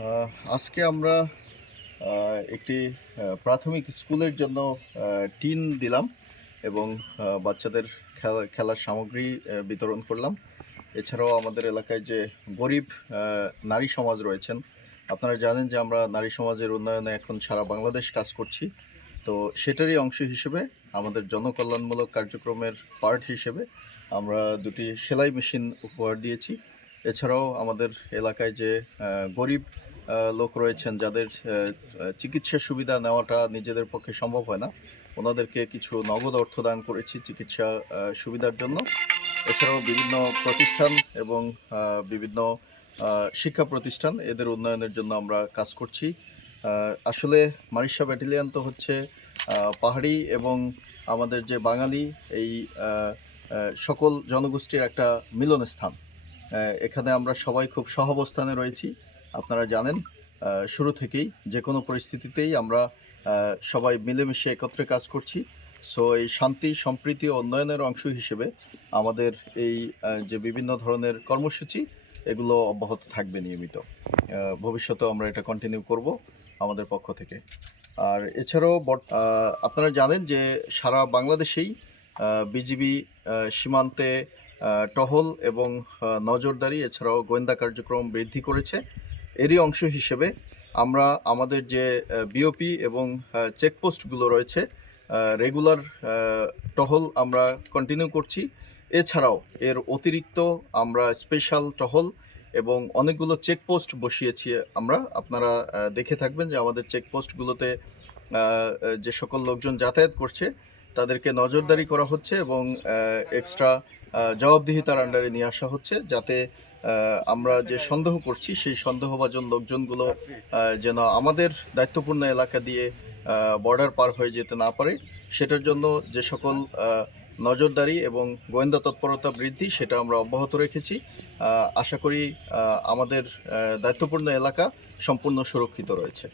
আহ, আজকে আমরা একটি প্রাথমিক স্কুলের জন্য টিন দিলাম এবং বাচ্চাদের খেলার সামগ্রী বিতরণ করলাম। এছাড়াও আমাদের এলাকায় যে গরিব নারী সমাজ রয়েছেন, আপনারা জানেন যে আমরা নারী সমাজের উন্নয়নে এখন সারা বাংলাদেশ কাজ করছি। তো সেটারই অংশ হিসেবে আমাদের জনকল্যাণমূলক কার্যক্রমের পার্ট হিসেবে আমরা দুটি সেলাই মেশিন উপহার দিয়েছি। এছাড়াও আমাদের এলাকায় যে গরিব লোক রয়েছেন, যাদের চিকিৎসা সুবিধা নেওয়াটা নিজেদের পক্ষে সম্ভব হয় না, ওনাদেরকে কিছু নগদ অর্থ দান করেছি চিকিৎসা সুবিধার জন্য। এছাড়াও বিভিন্ন প্রতিষ্ঠান এবং বিভিন্ন শিক্ষা প্রতিষ্ঠান, এদের উন্নয়নের জন্য আমরা কাজ করছি। আসলে মারিশা ব্যাটালিয়ন তো হচ্ছে পাহাড়ি এবং আমাদের যে বাঙালি এই সকল জনগোষ্ঠীর একটা মিলনস্থান। এখানে আমরা সবাই খুব সহাবস্থানে রয়েছি। আপনারা জানেন শুরু থেকেই যে কোনো পরিস্থিতিতেই আমরা সবাই মিলেমিশে একত্রে কাজ করছি। সো এই শান্তি, সম্প্রীতি ও উন্নয়নের অংশ হিসেবে আমাদের এই যে বিভিন্ন ধরনের কর্মসূচি, এগুলো অব্যাহত থাকবে নিয়মিত। ভবিষ্যতেও আমরা এটা কন্টিনিউ করব আমাদের পক্ষ থেকে। আর এছাড়াও আপনারা জানেন যে সারা বাংলাদেশেই বিজিবি সীমান্তে টহল এবং নজরদারি এছাড়াও গোয়েন্দা কার্যক্রম বৃদ্ধি করেছে। এরই অংশ হিসেবে আমরা আমাদের যে বিওপি এবং চেকপোস্টগুলো রয়েছে, রেগুলার টহল আমরা কন্টিনিউ করছি। এছাড়াও এর অতিরিক্ত আমরা স্পেশাল টহল এবং অনেকগুলো চেকপোস্ট বসিয়েছি আমরা। আপনারা দেখে থাকবেন যে আমাদের চেকপোস্টগুলোতে যে সকল লোকজন যাতায়াত করছে তাদেরকে নজরদারি করা হচ্ছে এবং এক্সট্রা জবাবদিহিতার আন্ডারে নিয়ে আসা হচ্ছে, যাতে আমরা যে সন্দেহ করছি সেই সন্দেহভাজন লোকজনগুলো যেন আমাদের দায়িত্বপূর্ণ এলাকা দিয়ে বর্ডার পার হয়ে যেতে না পারে। সেটার জন্য যে সকল নজরদারি এবং গোয়েন্দা তৎপরতা বৃদ্ধি, সেটা আমরা অব্যাহত রেখেছি। আশা করি আমাদের দায়িত্বপূর্ণ এলাকা সম্পূর্ণ সুরক্ষিত রয়েছে।